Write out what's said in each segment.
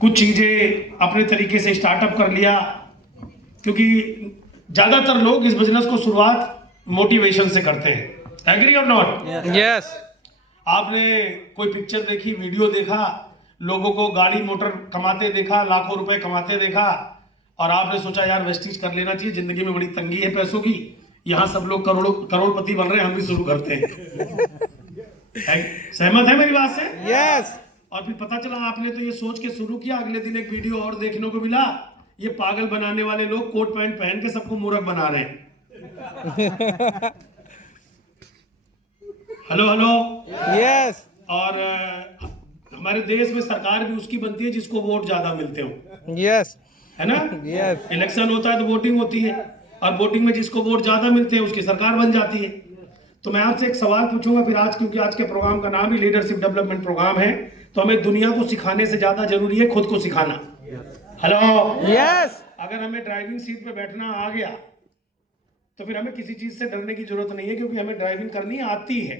कुछ चीजें अपने तरीके से स्टार्टअप कर लिया, क्योंकि ज्यादातर लोग इस बिजनेस को शुरुआत मोटिवेशन से करते हैं। एग्री और नॉट? यस। आपने कोई पिक्चर देखी, वीडियो देखा, लोगों को गाड़ी मोटर कमाते देखा, लाखों रुपए कमाते देखा, और आपने सोचा यार वेस्टीज कर लेना चाहिए, जिंदगी में बड़ी तंगी है पैसों की, यहाँ सब लोग करोड़पति बन रहे हैं, हम भी शुरू करते हैं। सहमत है मेरी बात से? यस। और फिर पता चला आपने तो ये सोच के शुरू किया, अगले दिन एक वीडियो और देखने को मिला, ये पागल बनाने वाले लोग कोट पैंट पहन के सबको मूर्ख बना रहे हैं। Hello hello. यस। और हमारे देश में सरकार भी उसकी बनती है जिसको वोट ज्यादा मिलते हो। यस। है ना? यस। इलेक्शन होता है तो वोटिंग होती है, और वोटिंग में जिसको वोट ज्यादा मिलते हैं उसकी सरकार बन जाती है। तो मैं आपसे एक सवाल पूछूंगा फिर आज, क्योंकि आज के प्रोग्राम का नाम ही लीडरशिप डेवलपमेंट प्रोग्राम है, तो हमें दुनिया को सिखाने से ज्यादा जरूरी है खुद को सिखाना। हेलो। यस। अगर हमें ड्राइविंग सीट पे बैठना आ गया तो फिर हमें किसी चीज से डरने की जरूरत नहीं है, क्योंकि हमें ड्राइविंग करनी आती है।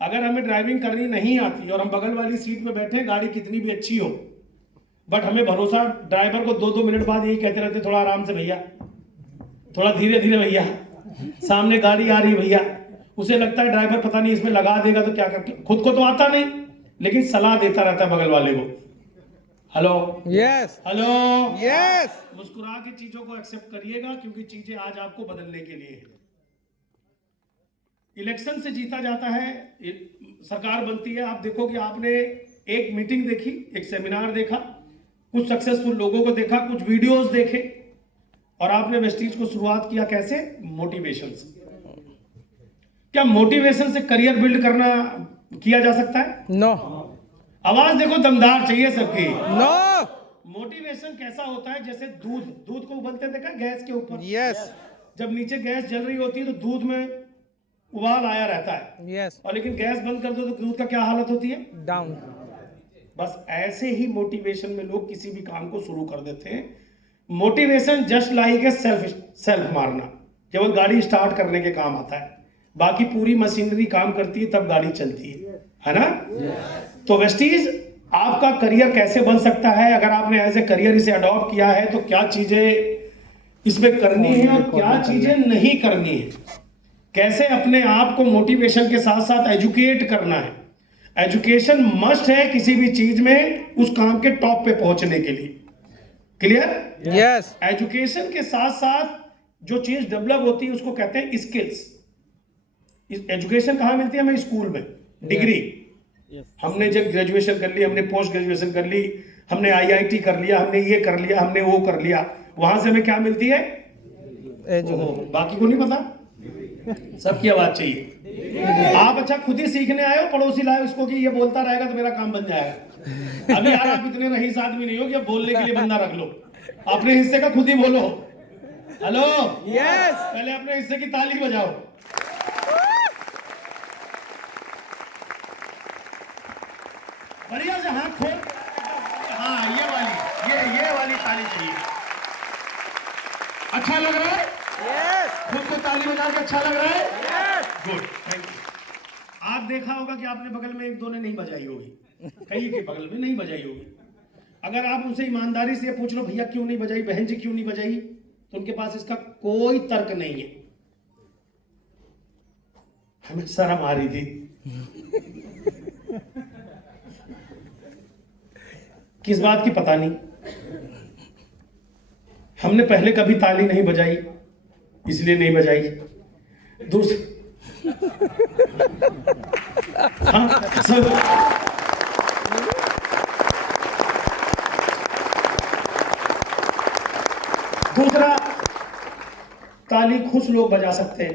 अगर हमें ड्राइविंग करनी नहीं आती और हम बगल वाली सीट पे बैठे, गाड़ी कितनी भी अच्छी हो, बट हमें भरोसा, ड्राइवर को 2-2 मिनट बाद यही कहते रहते, थोड़ा आराम से भैया, थोड़ा धीरे धीरे भैया, सामने गाड़ी आ रही है भैया। उसे लगता है ड्राइवर पता नहीं इसमें लगा देगा तो क्या करते, खुद को तो आता नहीं लेकिन सलाह देता रहता है बगल वाले को। हेलो। यस। हेलो। यस। मुस्कुरा के चीजों को एक्सेप्ट करिएगा, क्योंकि चीजें आज आपको बदलने के लिए है। इलेक्शन से जीता जाता है, सरकार बनती है। आप देखो कि आपने एक मीटिंग देखी, एक सेमिनार देखा, कुछ सक्सेसफुल लोगों को देखा, कुछ वीडियोस देखे, और आपने वेस्टीज को शुरुआत किया कैसे? मोटिवेशन से। क्या मोटिवेशन से करियर बिल्ड करना किया जा सकता है? नो। आवाज देखो दमदार चाहिए सबकी। नो। मोटिवेशन कैसा होता है? जैसे दूध को उबलते देखा गैस के ऊपर। यस। जब नीचे गैस जल रही होती है तो दूध में उबाल आया रहता है। यस। और लेकिन गैस बंद कर दो तो दूध का क्या हालत होती है? डाउन। बस ऐसे ही मोटिवेशन में लोग किसी भी काम को शुरू कर देते हैं। Motivation just like a self मारना, केवल गाड़ी स्टार्ट करने के काम आता है, बाकी पूरी मशीनरी काम करती है तब गाड़ी चलती है ना? तो वेस्टीज आपका करियर कैसे बन सकता है? अगर आपने एज ए करियर इसे अडॉप्ट किया है तो क्या चीजें इसमें करनी है और क्या चीजें नहीं करनी है, कैसे अपने आप को मोटिवेशन के साथ साथ एजुकेट करना है। एजुकेशन मस्ट है किसी भी चीज में उस काम के टॉप पे पहुंचने के लिए। क्लियर? यस। एजुकेशन के साथ साथ जो चीज डेवलप होती है उसको कहते हैं स्किल्स। एजुकेशन कहाँ मिलती है हमें? स्कूल में, डिग्री। हमने जब ग्रेजुएशन कर ली, हमने पोस्ट ग्रेजुएशन कर ली, हमने आईआईटी कर लिया, हमने ये कर लिया, हमने वो कर लिया, वहां से हमें क्या मिलती है? बाकी को नहीं पता, सबकी आवाज चाहिए। आप अच्छा खुद ही सीखने आए हो, पड़ोसी लाए उसको कि ये बोलता रहेगा तो मेरा काम बन जाएगा। अभी यार आप इतने रईस आदमी नहीं हो कि अब बोलने के लिए बंदा रख लो, अपने हिस्से का खुद ही बोलो। हेलो। यस। पहले अपने हिस्से की ताली बजाओ। बढ़िया से हाथ खोल। हाँ, ये वाली ताली चाहिए। अच्छा लग रहा है? यस। खुद को ताली बजा के अच्छा लग रहा है? यस। Good, thank you. आप देखा होगा कि आपने बगल में एक दो ने नहीं बजाई होगी, कई के बगल में नहीं बजाई होगी। अगर आप उनसे ईमानदारी से पूछ लो भैया क्यों नहीं बजाई, बहन जी क्यों नहीं बजाई, तो उनके पास इसका कोई तर्क नहीं है। हमें शर्म आ रही थी। किस बात की पता नहीं, हमने पहले कभी ताली नहीं बजाई इसलिए नहीं बजाई। दूसरा, ताली खुश लोग बजा सकते हैं,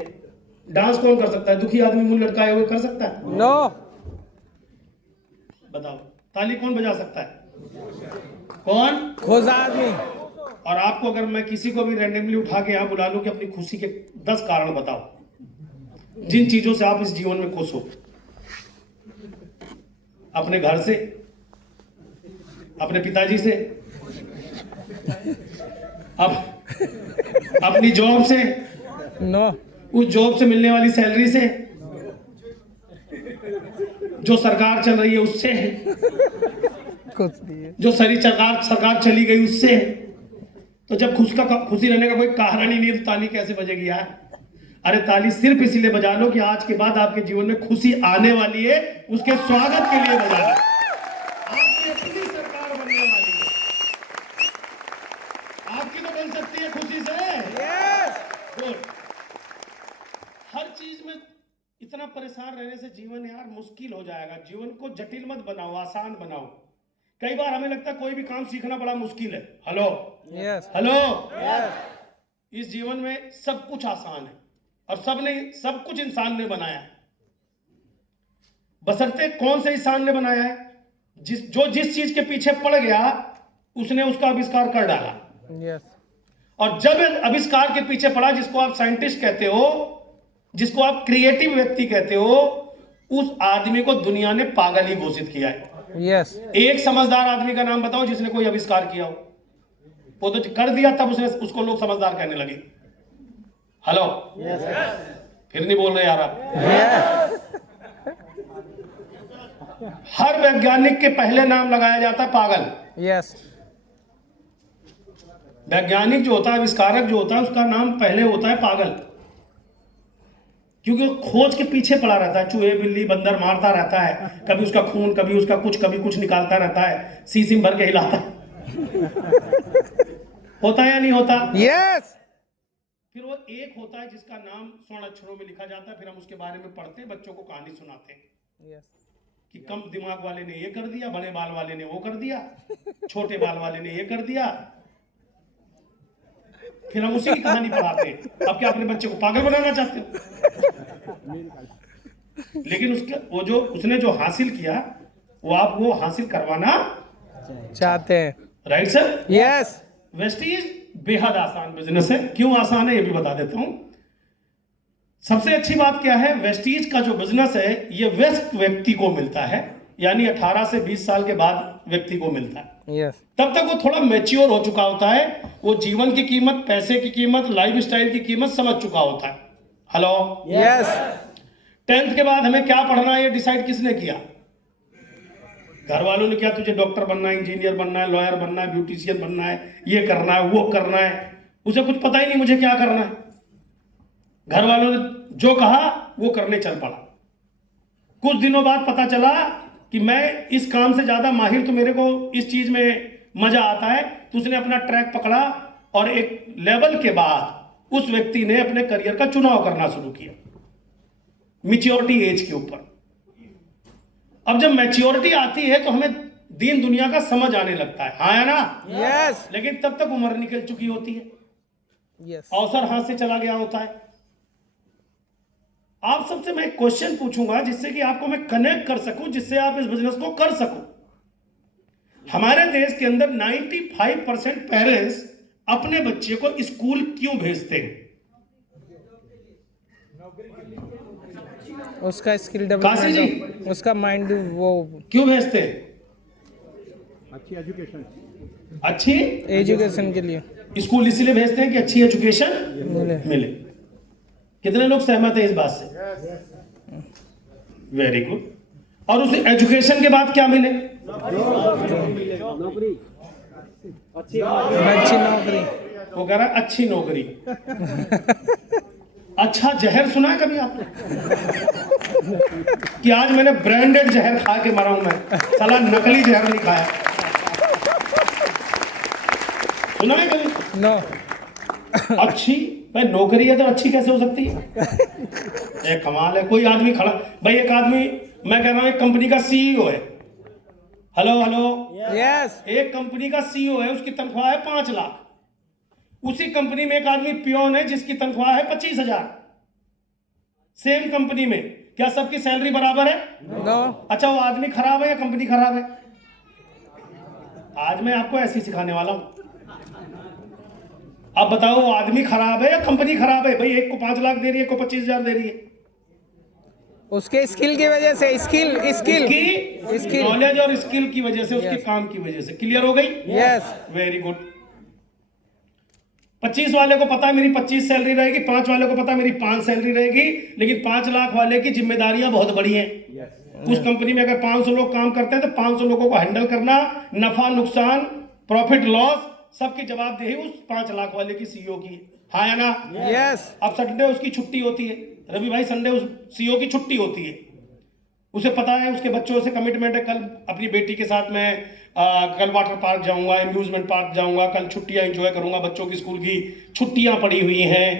डांस कौन कर सकता है? दुखी आदमी मुंह लटकाए हुए कर सकता है? नो। बताओ, ताली कौन बजा सकता है? कौन? खुश आदमी। और आपको अगर मैं किसी को भी रैंडमली उठा के यहाँ बुला लूं कि अपनी खुशी के 10 कारण बताओ, जिन चीजों से आप इस जीवन में खुश हो। अपने घर से, अपने पिताजी से, अपनी जॉब से, नो। उस जॉब से मिलने वाली सैलरी से, जो सरकार चल रही है उससे, कुछ नहीं है। जो सारी सरकार चली गई उससे। तो जब खुशी रहने का कोई कारण ही नहीं है तो ताली कैसे बजेगी यार? अरे ताली सिर्फ इसीलिए बजा लो कि आज के बाद आपके जीवन में खुशी आने वाली है, उसके स्वागत के लिए बजा लो। आपकी अपनी सरकार बनने वाली है, आपकी तो बन सकती है खुशी से। Yes. गुड। हर चीज में इतना परेशान रहने से जीवन यार मुश्किल हो जाएगा। जीवन को जटिल मत बनाओ, आसान बनाओ। कई बार हमें लगता है कोई भी काम सीखना बड़ा मुश्किल है। Hello Yes. Hello, Yes. इस जीवन में सब कुछ आसान है और सब कुछ इंसान ने बनाया है। बशर्ते कौन से इंसान ने बनाया है? जिस चीज के पीछे पड़ गया उसने उसका आविष्कार कर डाला। Yes. और जब आविष्कार के पीछे पड़ा, जिसको आप साइंटिस्ट कहते हो, जिसको आप क्रिएटिव व्यक्ति कहते हो, उस आदमी को दुनिया ने पागल ही घोषित किया है। Yes. एक समझदार आदमी का नाम बताओ जिसने कोई आविष्कार किया हो। वो तो कर दिया, तब उसको लोग समझदार कहने लगे। हेलो, फिर नहीं बोल रहे यार आप। Yes. हर वैज्ञानिक के पहले नाम लगाया जाता है पागल। Yes. वैज्ञानिक जो होता है, आविष्कारक जो होता है, उसका नाम पहले होता है पागल, क्योंकि वो खोज के पीछे पड़ा रहता है। चूहे बिल्ली बंदर मारता रहता है, कभी उसका खून, कभी उसका कुछ, कभी कुछ निकालता रहता है, सीसिम भर के हिलाता है। होता है या नहीं होता? Yes. फिर वो एक होता है जिसका नाम स्वर्ण अक्षरों में लिखा जाता है। फिर हम उसके बारे में पढ़ते हैं, बच्चों को कहानी सुनाते हैं Yes. कि कम दिमाग वाले ने ये कर दिया, बड़े बाल वाले ने वो कर दिया, छोटे बाल वाले ने ये कर दिया। फिर हम उसी की कहानी पढ़ाते हैं। अब क्या अपने बच्चे को पागल बनाना चाहते हो? लेकिन उसने जो हासिल किया वो आप वो हासिल करवाना चाहते हैं। Right sir? Yes. वेस्टीज बेहद आसान बिजनेस है। क्यों आसान है ये भी बता देता हूं। सबसे अच्छी बात क्या है, वेस्टीज का जो बिजनेस है ये वयस्क व्यक्ति को मिलता है, यानी 18 से 20 साल के बाद व्यक्ति को मिलता है। Yes. तब तक वो थोड़ा मैच्योर हो चुका होता है, वो जीवन की कीमत, पैसे की कीमत, लाइफ स्टाइल की कीमत समझ चुका होता है। Hello, Yes. 10th के बाद हमें क्या पढ़ना है ये डिसाइड किसने किया? घर वालों ने किया, तुझे डॉक्टर बनना है, इंजीनियर बनना है, लॉयर बनना है, ब्यूटिशियन बनना है, ये करना है, वो करना है। उसे कुछ पता ही नहीं मुझे क्या करना है। घर वालों ने जो कहा वो करने चल पड़ा। कुछ दिनों बाद पता चला कि मैं इस काम से ज्यादा माहिर, तो मेरे को इस चीज में मजा आता है। तो उसने अपना ट्रैक पकड़ा और एक लेवल के बाद उस व्यक्ति ने अपने करियर का चुनाव करना शुरू किया, मैच्योरिटी एज के ऊपर। अब जब मैच्योरिटी आती है तो हमें दीन दुनिया का समझ आने लगता है, हाँ या ना? Yes. लेकिन तब तक उम्र निकल चुकी होती है, Yes. अवसर हाथ से चला गया होता है। आप सबसे मैं एक क्वेश्चन पूछूंगा जिससे कि आपको मैं कनेक्ट कर सकूं, जिससे आप इस बिजनेस को कर सको। हमारे देश के अंदर 95% पेरेंट्स अपने बच्चे को स्कूल क्यों भेजते हैं? उसका स्किल काशी जी, डेवलपमेंट, उसका माइंड वो क्यों भेजते हैं? अच्छी एजुकेशन, अच्छी एजुकेशन के लिए स्कूल इसलिए भेजते हैं कि अच्छी एजुकेशन मिले। मिले। कितने लोग सहमत हैं इस बात से? Very good. और उस एजुकेशन के बाद क्या मिले? नौकरी, अच्छी अच्छी नौकरी। वो कह रहा है अच्छी नौकरी। अच्छा जहर सुना है कभी आपने? कि आज मैंने ब्रांडेड जहर खा के मरा हूं मैं, साला नकली जहर नहीं खाया। सुना है कभी? नो। अच्छी भाई नौकरी है तो अच्छी कैसे हो सकती है? ये कमाल है। कोई आदमी खड़ा, भाई एक आदमी, मैं कह रहा हूं एक कंपनी का सीईओ है। Hello hello, yes. एक कंपनी का सीईओ है, उसकी तनख्वाह है 5 लाख। उसी कंपनी में एक आदमी पियोन है जिसकी तनख्वाह है 25,000। सेम कंपनी में, क्या सबकी सैलरी बराबर है? नो। अच्छा, वो आदमी खराब है या कंपनी खराब है? आज मैं आपको ऐसे ही सिखाने वाला हूं। अब बताओ, वो आदमी खराब है या कंपनी खराब है? भाई एक को 5 लाख दे रही है, एक को 25,000 दे रही है। उसके स्किल की वजह से, उसकी नॉलेज और स्किल की वजह से, उसके काम की वजह से। क्लियर हो गई? यस। Very good. 25 वाले को पता है मेरी 25 सैलरी रहेगी, 5 वाले को पता है मेरी 5 सैलरी रहेगी, लेकिन 5 लाख वाले की जिम्मेदारियां बहुत बड़ी हैं। उस कंपनी में अगर 500 लोग काम करते हैं तो 500 लोगों को हैंडल करना, नफा नुकसान, प्रॉफिट लॉस, सबकी जवाबदेही उस 5 लाख वाले की सीईओ की। हाँ या ना? यस। अब संडे उसकी छुट्टी होती है, रवि भाई संडे उस सीईओ की छुट्टी होती है। उसे पता है उसके बच्चों से कमिटमेंट है, कल अपनी बेटी के साथ मैं कल वाटर पार्क जाऊंगा, एम्यूजमेंट पार्क जाऊंगा, कल छुट्टियां एंजॉय करूंगा, बच्चों की स्कूल की छुट्टियां पड़ी हुई हैं,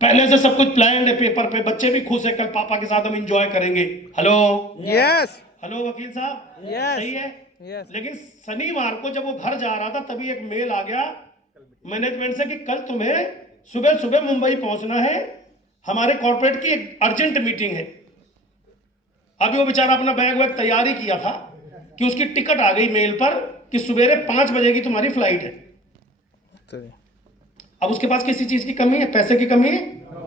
पहले से सब कुछ प्लान है पेपर पे, बच्चे भी खुश है, कल पापा के साथ हम एंजॉय करेंगे। Hello yes. हेलो वकील साहब, Yes. सही है। यस। लेकिन शनिवार को जब वो घर जा रहा था तभी एक मेल आ गया मैनेजमेंट से कि कल तुम्हें सुबह सुबह मुंबई पहुंचना है, हमारे कॉर्पोरेट की एक अर्जेंट मीटिंग है। अभी वो बेचारा अपना बैग वैग तैयारी किया था कि उसकी टिकट आ गई मेल पर कि सवेरे 5 बजे की तुम्हारी फ्लाइट है। अब उसके पास किसी चीज की कमी है? पैसे की कमी है?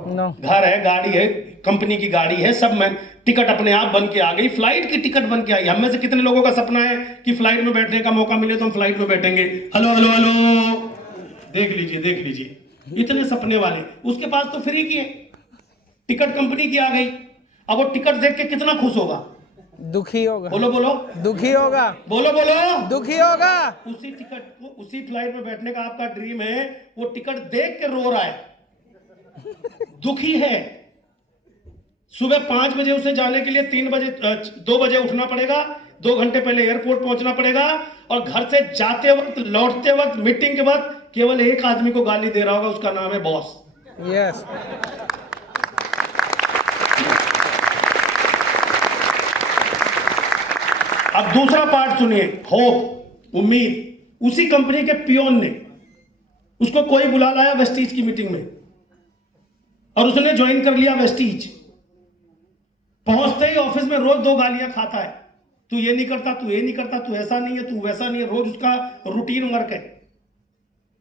नो। घर है, गाड़ी है, कंपनी की गाड़ी है, सब में टिकट अपने आप बन के आ गई, फ्लाइट की टिकट बन के आई। हम में से कितने लोगों का सपना है कि फ्लाइट में बैठने का मौका मिले तो हम फ्लाइट में बैठेंगे? हेलो हेलो हेलो, देख लीजिए देख लीजिए, इतने सपने वाले। उसके पास तो फ्री की है, टिकट कंपनी की आ गई। अब वो टिकट देख के कितना खुश होगा? दुखी होगा। बोलो बोलो दुखी होगा। बोलो बोलो, दुखी होगा। उसी टिकट को, उसी फ्लाइट में बैठने का आपका ड्रीम है, वो टिकट देख के रो रहा है, दुखी है। सुबह 5 बजे उसे जाने के लिए 2 बजे उठना पड़ेगा, 2 घंटे पहले एयरपोर्ट पहुंचना पड़ेगा, और घर से जाते वक्त लौटते वक्त मीटिंग के बाद केवल एक आदमी को गाली दे रहा होगा, उसका नाम है बॉस। यस। अब दूसरा पार्ट सुनिए, होप, उम्मीद। उसी कंपनी के पियोन ने उसको कोई बुला लाया वेस्टीज की मीटिंग में, और उसने ज्वाइन कर लिया वेस्टीज। पहुंचते ही ऑफिस में रोज 2 गालियां खाता है, तू ये नहीं करता, तू ये नहीं करता, तू ऐसा नहीं है, तू वैसा नहीं है, रोज उसका रूटीन वर्क है।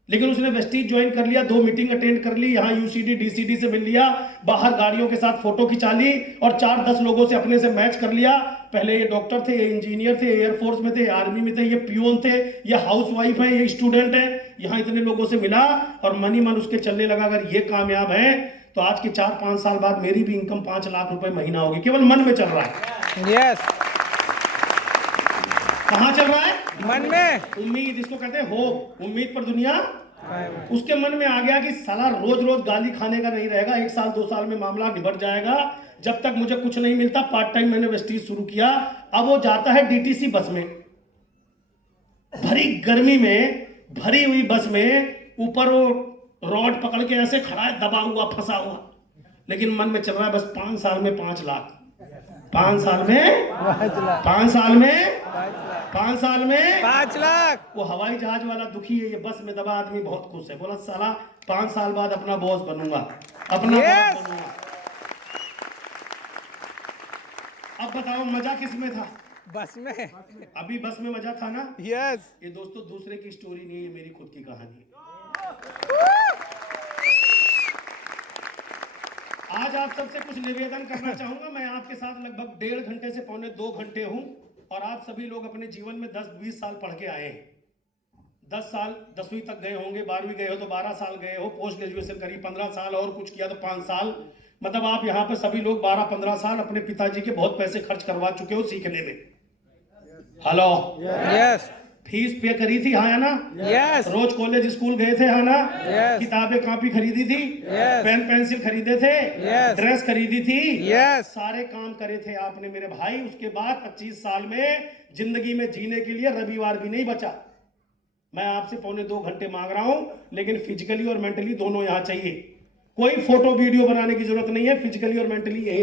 लेकिन उसने वेस्टीज ज्वाइन कर लिया, 2 मीटिंग अटेंड कर ली, यहाँ यूसीडी डीसीडी से मिल लिया, बाहर गाड़ियों के साथ फोटो खिंचा ली, और 4-10 लोगों से अपने से मैच कर लिया। पहले ये डॉक्टर थे, ये इंजीनियर थे, एयरफोर्स में थे, आर्मी में थे, ये पियोन थे, ये हाउसवाइफ है, ये स्टूडेंट है, यहाँ इतने लोगों से मिला और मन ही मन उसके चलने लगा, अगर ये कामयाब है तो आज के 4-5 साल बाद मेरी भी इनकम 5 लाख रुपए महीना होगी। केवल मन में चल रहा है। यस। कहाँ चल रहा है? मन में। उम्मीद, इसको कहते हैं होप, उम्मीद पर दुनिया। उसके मन में आ गया कि साला रोज रोज गाली खाने का नहीं रहेगा, 1 साल 2 साल में मामला निबट जाएगा, जब तक मुझे कुछ नहीं मिलता। पार्ट टाइम मैंने वेस्टीज शुरू किया। अब वो जाता है डीटीसी बस में, भरी गर्मी में भरी हुई बस में, ऊपर वो रॉड पकड़ के ऐसे खड़ा है, दबा हुआ, फंसा हुआ, लेकिन मन में चल रहा है बस 5 साल में 5 लाख, 5 साल में 5 साल में 5 साल में 5 लाख। वो हवाई जहाज वाला दुखी है, ये बस में दबा आदमी बहुत खुश है। बोला साला 5 साल बाद अपना बॉस बनूंगा, अपना Yes! बॉस बनूंगा। अब बताओ मजा किस में था? बस में। अभी बस में मजा था ना? यस। ये दोस्तों दूसरे की स्टोरी नहीं है, ये मेरी खुद की कहानी है। आज आप सबसे कुछ निवेदन करना चाहूंगा। मैं आपके साथ लगभग 1.5 घंटे से पौने 2 घंटे हूं, और आप सभी लोग अपने जीवन में 10-20 साल पढ़ के आए हैं। 10 साल 10वीं तक गए होंगे, 12वीं गए हो तो 12 साल गए हो, पोस्ट ग्रेजुएशन करी 15 साल, और कुछ किया तो 5 साल। मतलब आप यहाँ पे सभी लोग 12-15 साल अपने पिताजी के बहुत पैसे खर्च करवा चुके हो सीखने में। Hello, yes. फीस पे करी थी, हाँ या ना? यस। रोज कॉलेज स्कूल गए थे, हाँ ना? Yes. किताबें कापी खरीदी थी, Yes. पेन पेंसिल खरीदे थे, Yes. ड्रेस खरीदी थी, Yes. सारे काम करे थे आपने मेरे भाई। उसके बाद 25 साल में जिंदगी में जीने के लिए रविवार भी नहीं बचा। मैं आपसे पौने 2 घंटे मांग रहा हूं, लेकिन फिजिकली और मेंटली दोनों यहां चाहिए। कोई फोटो वीडियो बनाने की जरूरत नहीं है, फिजिकली और मेंटली यही